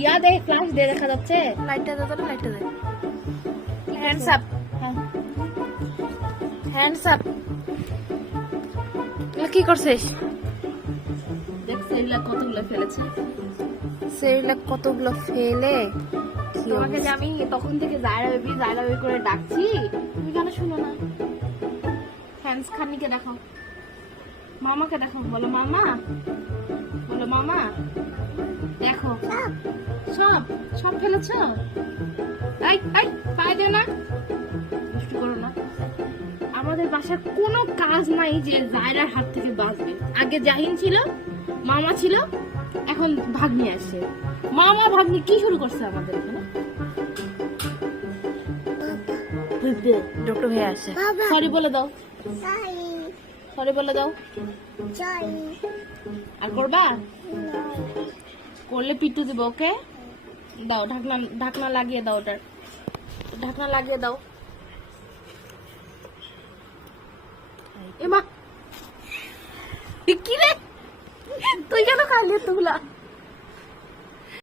ইয়া দে, flash দে, দেখা যাচ্ছে। লাইটটা দে, তোরা লাইটটা দে। Hands up, hands up. কি করছিস? দেখছে এগুলা কতগুলো ফেলেছে। সেগুলা কতগুলো ফেলে তোমাকে যে আমি তখন থেকে জায়রা বেবি করে ডাকছি, তুমি কেন শুনো না? হ্যান্ডস খানিকে দেখো, মামাকে দেখো, বলো মামা, বলো মামা। দেখো সব সব ফেলেছো। এই এই পায়ে দে না, দুষ্টু করো না। আমাদের বাসার কোনো কাজ নাই যে জায়রার হাত থেকে বাঁচবে। আগে জাহিন ছিল, মামা ছিল, এখন ভাগ্নি আসছে। মামা ভাগ্নি কি শুরু করছে আমাদের এখানে? ডক্টর হয়ে আসে। সরি বলে দাও, সরি বলে দাও। আর করবা? করলে পিটু দিব, ওকে? দাও ঢাকনা, ঢাকনা লাগিয়ে দাও, ওটার ঢাকনা লাগিয়ে দাও। এমা কি রে, তুই কেন খালি এতগুলা?